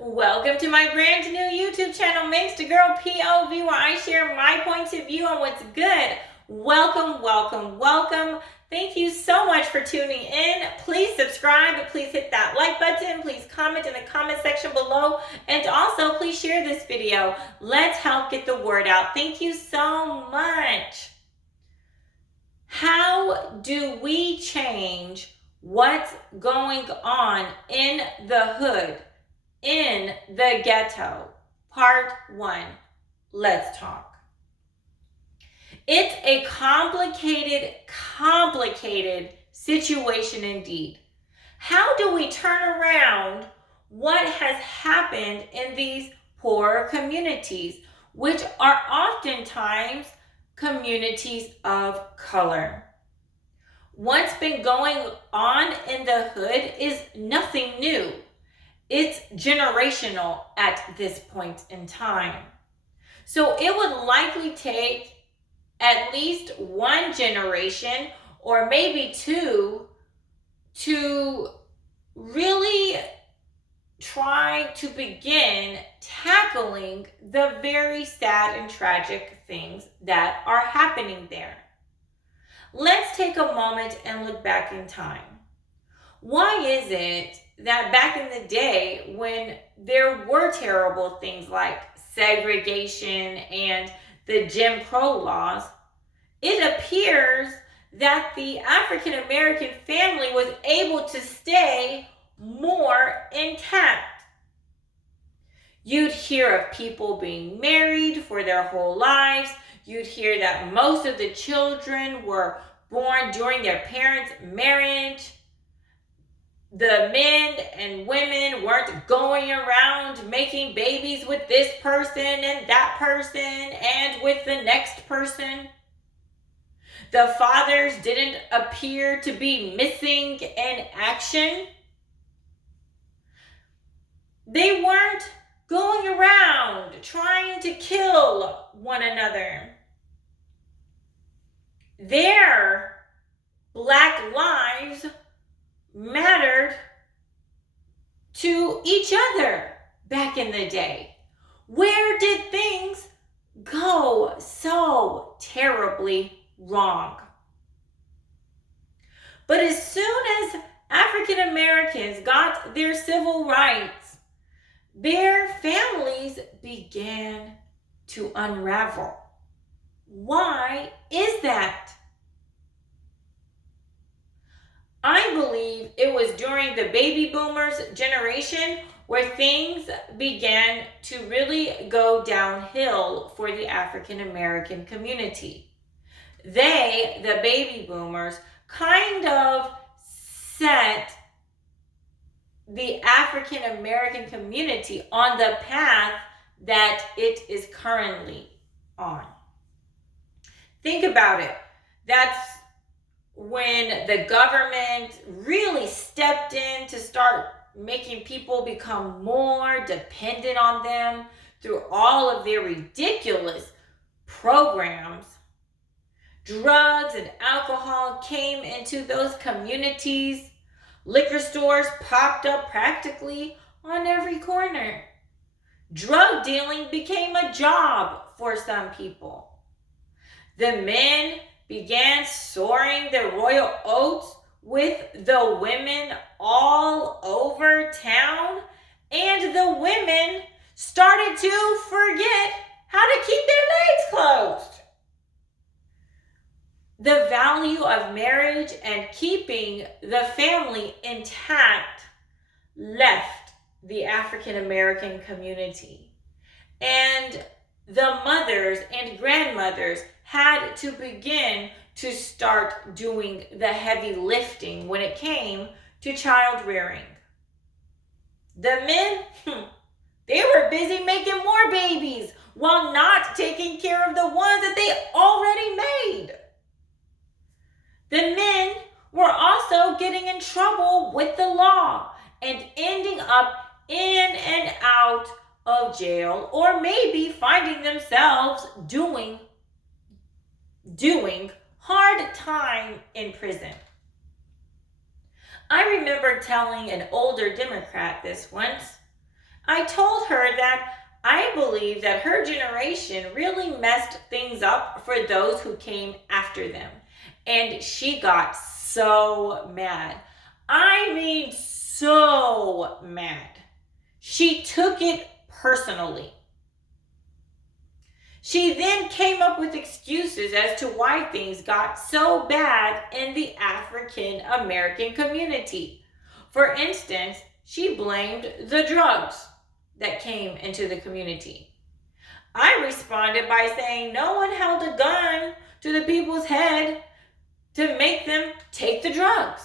Welcome to my brand new YouTube channel, Makes the Girl POV, where I share my points of view on what's good. Welcome, welcome, welcome. Thank you so much for tuning in. Please subscribe. Please hit that like button. Please comment in the comment section below. And also, please share this video. Let's help get the word out. Thank you so much. How do we change what's going on in the hood? In the ghetto, part 1. Let's talk. It's a complicated situation indeed. How do we turn around what has happened in these poorer communities, which are oftentimes communities of color? What's been going on in the hood is nothing new. It's generational at this point in time. So it would likely take at least one generation or maybe two to really try to begin tackling the very sad and tragic things that are happening there. Let's take a moment and look back in time. Why is it that back in the day, when there were terrible things like segregation and the Jim Crow laws, it appears that the African American family was able to stay more intact? You'd hear of people being married for their whole lives. You'd hear that most of the children were born during their parents' marriage. The men and women weren't going around making babies with this person and that person and with the next person. The fathers didn't appear to be missing in action. They weren't going around trying to kill one another. Their Black lives mattered to each other back in the day. Where did things go so terribly wrong? But as soon as African Americans got their civil rights, their families began to unravel. Why is that? I believe it was during the baby boomers generation where things began to really go downhill for the African American community. They, the baby boomers, kind of set the African American community on the path that it is currently on. Think about it. That's when the government really stepped in to start making people become more dependent on them through all of their ridiculous programs. Drugs and alcohol came into those communities. Liquor stores popped up practically on every corner. Drug dealing became a job for some people. The men began soaring the royal oats with the women all over town, and the women started to forget how to keep their legs closed. The value of marriage and keeping the family intact left the African American community, and the mothers and grandmothers had to begin to start doing the heavy lifting when it came to child rearing. The men, they were busy making more babies while not taking care of the ones that they already made. The men were also getting in trouble with the law and ending up in and out of jail, or maybe finding themselves doing hard time in prison. I remember telling an older Democrat this once. I told her that I believe that her generation really messed things up for those who came after them. And she got so mad. I mean, so mad. She took it personally. She then came up with excuses as to why things got so bad in the African American community. For instance, she blamed the drugs that came into the community. I responded by saying no one held a gun to the people's head to make them take the drugs.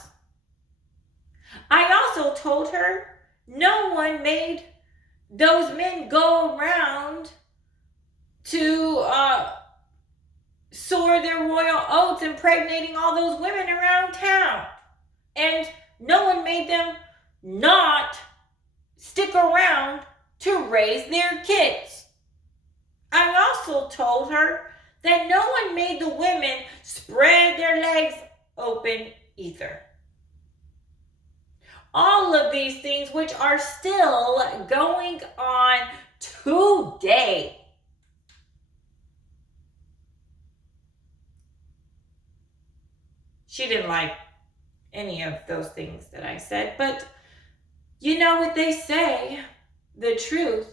I also told her no one made those men go around to soar their royal oats, impregnating all those women around town. And no one made them not stick around to raise their kids. I also told her that no one made the women spread their legs open either. All of these things which are still going on today. She didn't like any of those things that I said, but you know what they say, the truth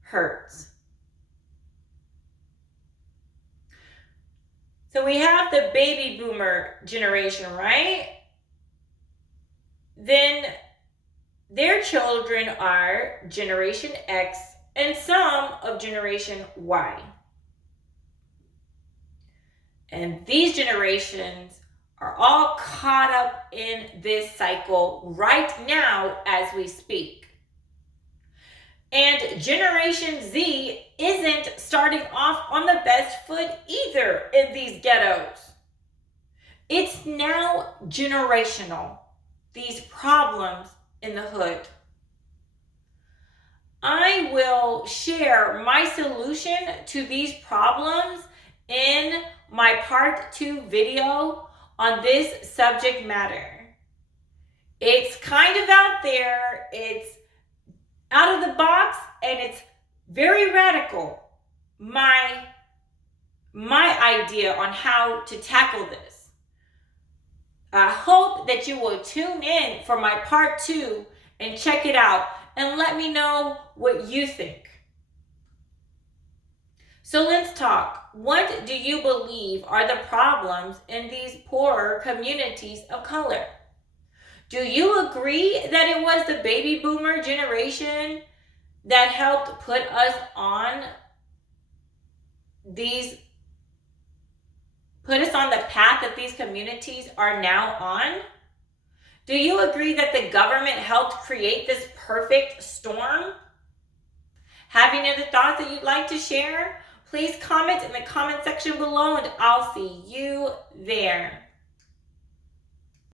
hurts. So we have the baby boomer generation, right? Then their children are Generation X and some of Generation Y. And these generations are all caught up in this cycle right now as we speak. And Generation Z isn't starting off on the best foot either in these ghettos. It's now generational, these problems in the hood. I will share my solution to these problems in my part 2 video on this subject matter. It's kind of out there, it's out of the box, and it's very radical. My idea on how to tackle this. I hope that you will tune in for my part 2 and check it out and let me know what you think. So let's talk. What do you believe are the problems in these poorer communities of color? Do you agree that it was the baby boomer generation that helped put us on the path that these communities are now on? Do you agree that the government helped create this perfect storm? Have any other thoughts that you'd like to share? Please comment in the comment section below and I'll see you there.